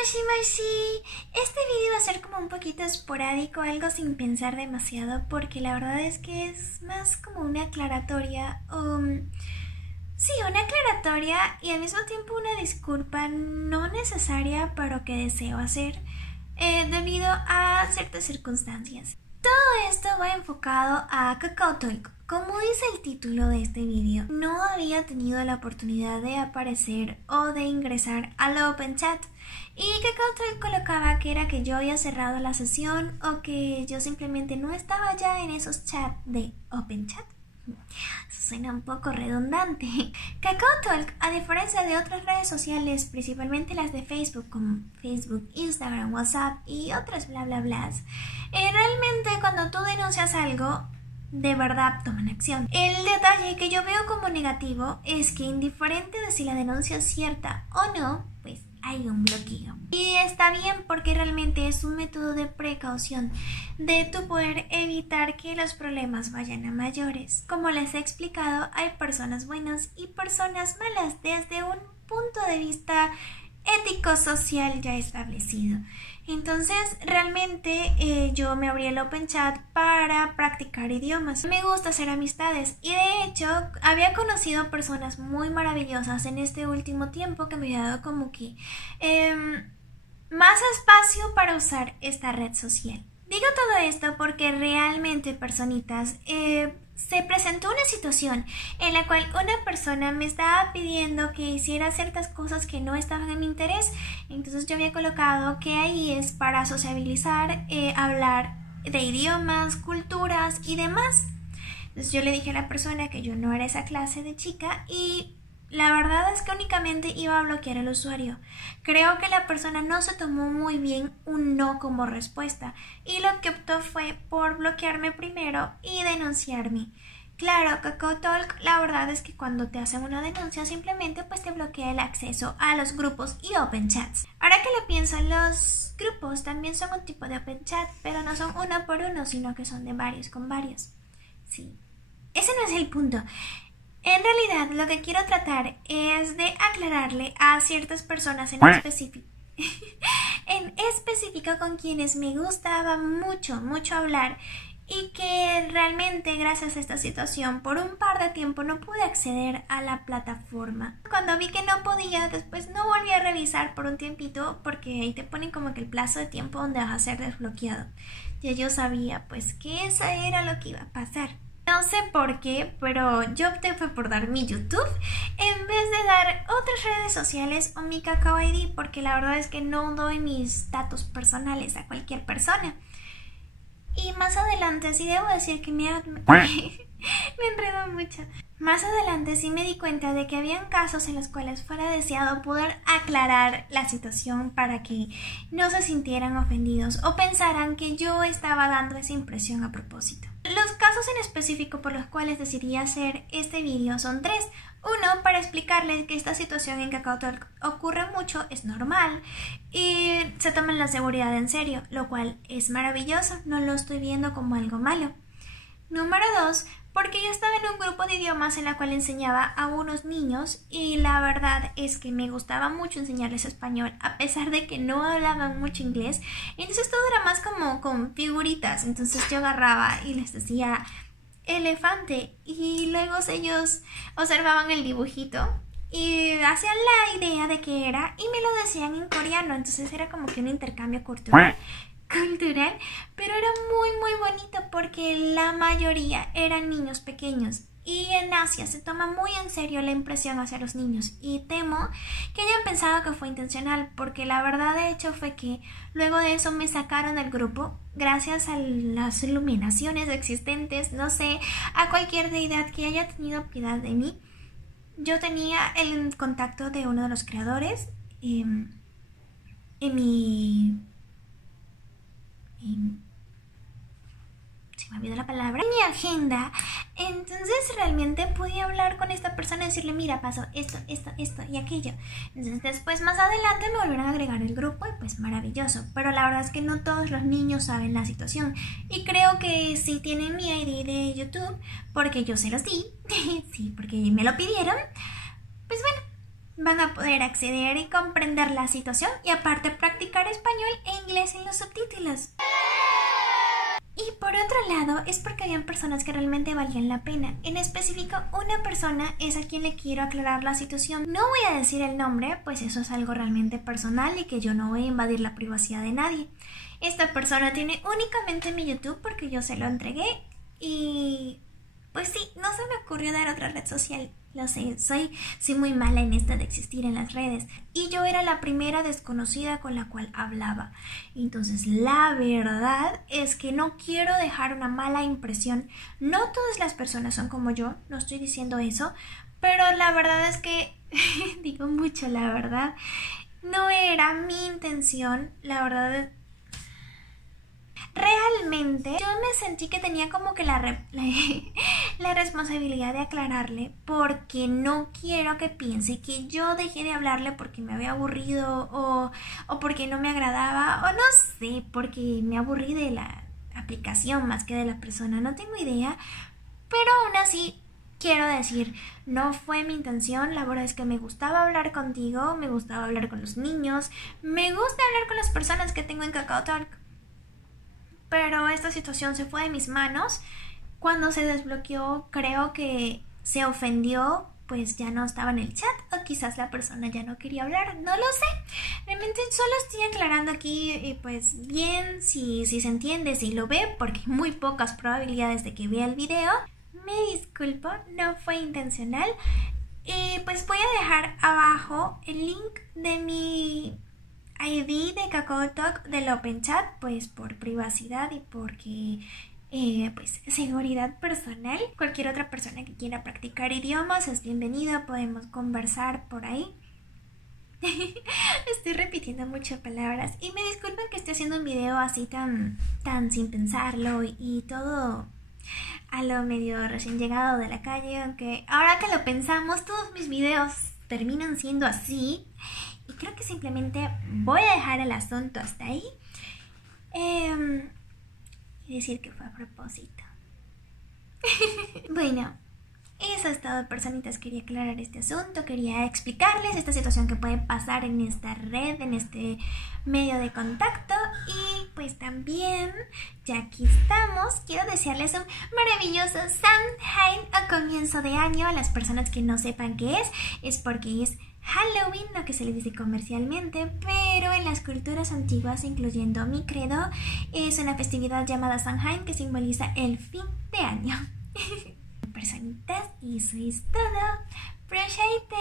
Moshi Moshi, este video va a ser como un poquito esporádico, algo sin pensar demasiado, porque la verdad es que es más como una aclaratoria, sí, una aclaratoria y al mismo tiempo una disculpa no necesaria, pero que deseo hacer debido a ciertas circunstancias. Todo esto va enfocado a KakaoTalk. Como dice el título de este vídeo, no había tenido la oportunidad de aparecer o de ingresar al Open Chat. Y KakaoTalk colocaba que era que yo había cerrado la sesión o que yo simplemente no estaba ya en esos chats de Open Chat. Eso suena un poco redundante. KakaoTalk, a diferencia de otras redes sociales, principalmente las de Facebook, como Facebook, Instagram, WhatsApp y otras bla bla blas, realmente cuando tú denuncias algo, de verdad toman acción. El detalle que yo veo como negativo es que indiferente de si la denuncia es cierta o no, pues hay un bloqueo. Y está bien porque realmente es un método de precaución de tu poder evitar que los problemas vayan a mayores. Como les he explicado, hay personas buenas y personas malas desde un punto de vista ético-social ya establecido. Entonces realmente yo me abrí el Open Chat para practicar idiomas. Me gusta hacer amistades y de hecho había conocido personas muy maravillosas en este último tiempo que me había dado como que más espacio para usar esta red social. Digo todo esto porque realmente, personitas, se presentó una situación en la cual una persona me estaba pidiendo que hiciera ciertas cosas que no estaban en mi interés. Entonces yo había colocado que ahí es para sociabilizar, hablar de idiomas, culturas y demás. Entonces yo le dije a la persona que yo no era esa clase de chica y la verdad es que únicamente iba a bloquear al usuario. Creo que la persona no se tomó muy bien un no como respuesta y lo que optó fue por bloquearme primero y denunciarme. Claro, KakaoTalk, la verdad es que cuando te hacen una denuncia simplemente pues te bloquea el acceso a los grupos y Open Chats. Ahora que lo pienso, los grupos también son un tipo de Open Chat, pero no son uno por uno, sino que son de varios con varios. Sí, ese no es el punto. En realidad lo que quiero tratar es de aclararle a ciertas personas en específico con quienes me gustaba mucho hablar y que realmente gracias a esta situación por un par de tiempo no pude acceder a la plataforma. Cuando vi que no podía, después no volví a revisar por un tiempito porque ahí te ponen como que el plazo de tiempo donde vas a ser desbloqueado. Ya yo sabía pues que eso era lo que iba a pasar. No sé por qué, pero yo opté por dar mi YouTube en vez de dar otras redes sociales o mi Kakao ID, porque la verdad es que no doy mis datos personales a cualquier persona. Y más adelante sí debo decir que me enredo mucho. Más adelante sí me di cuenta de que habían casos en los cuales fuera deseado poder aclarar la situación para que no se sintieran ofendidos o pensaran que yo estaba dando esa impresión a propósito. Los casos en específico por los cuales decidí hacer este vídeo son tres. Uno, para explicarles que esta situación en KakaoTalk ocurre mucho, es normal y se toman la seguridad en serio, lo cual es maravilloso, no lo estoy viendo como algo malo. Número 2, porque yo estaba en un grupo de idiomas en la cual enseñaba a unos niños y la verdad es que me gustaba mucho enseñarles español a pesar de que no hablaban mucho inglés. Entonces todo era más como con figuritas, entonces yo agarraba y les decía elefante y luego ellos observaban el dibujito y hacían la idea de qué era y me lo decían en coreano, entonces era como que un intercambio cultural, pero era muy bonito porque la mayoría eran niños pequeños y en Asia se toma muy en serio la impresión hacia los niños y temo que hayan pensado que fue intencional porque la verdad de hecho fue que luego de eso me sacaron del grupo gracias a las iluminaciones existentes, no sé, a cualquier deidad que haya tenido piedad de mí. Yo tenía el contacto de uno de los creadores en mi... se me olvidó la palabra, en mi agenda, entonces realmente pude hablar con esta persona y decirle, mira, pasó esto y aquello. Entonces después más adelante me volvieron a agregar el grupo y pues maravilloso, pero la verdad es que no todos los niños saben la situación y creo que si tienen mi ID de YouTube, porque yo se los di, sí, porque me lo pidieron, pues bueno, van a poder acceder y comprender la situación y aparte practicar español e inglés en los subtítulos. Y por otro lado, es porque habían personas que realmente valían la pena. En específico, una persona es a quien le quiero aclarar la situación. No voy a decir el nombre, pues eso es algo realmente personal y que yo no voy a invadir la privacidad de nadie. Esta persona tiene únicamente mi YouTube porque yo se lo entregué y pues sí, no se me ocurrió dar otra red social. Lo sé, soy muy mala en esto de existir en las redes. Y yo era la primera desconocida con la cual hablaba. Entonces, la verdad es que no quiero dejar una mala impresión. No todas las personas son como yo, no estoy diciendo eso. Pero la verdad es que, digo mucho la verdad, no era mi intención. La verdad realmente yo me sentí que tenía como que la responsabilidad de aclararle porque no quiero que piense que yo dejé de hablarle porque me había aburrido o porque no me agradaba o no sé, porque me aburrí de la aplicación más que de la persona, no tengo idea, pero aún así quiero decir, no fue mi intención, la verdad es que me gustaba hablar contigo, me gustaba hablar con los niños, me gusta hablar con las personas que tengo en KakaoTalk. Pero esta situación se fue de mis manos. Cuando se desbloqueó, creo que se ofendió, pues ya no estaba en el chat o quizás la persona ya no quería hablar, no lo sé. Realmente solo estoy aclarando aquí y pues bien, si se entiende, si lo ve, porque hay muy pocas probabilidades de que vea el video. Me disculpo, no fue intencional. Pues voy a dejar abajo el link de mi ID de KakaoTalk del Open Chat, pues por privacidad y porque pues seguridad personal. Cualquier otra persona que quiera practicar idiomas es bienvenida, podemos conversar por ahí. Estoy repitiendo muchas palabras y me disculpen que esté haciendo un video así tan sin pensarlo y todo a lo medio recién llegado de la calle, aunque ahora que lo pensamos todos mis videos terminan siendo así. Y creo que simplemente voy a dejar el asunto hasta ahí y decir que fue a propósito. Bueno, eso es todo, personitas. Quería aclarar este asunto, quería explicarles esta situación que puede pasar en esta red, en este medio de contacto. Y pues también, ya aquí estamos, quiero desearles un maravilloso Samhain a comienzo de año. A las personas que no sepan qué es porque es Halloween, lo que se le dice comercialmente, pero en las culturas antiguas, incluyendo mi credo, es una festividad llamada Samhain que simboliza el fin de año. Personitas, y eso es todo. Proshite.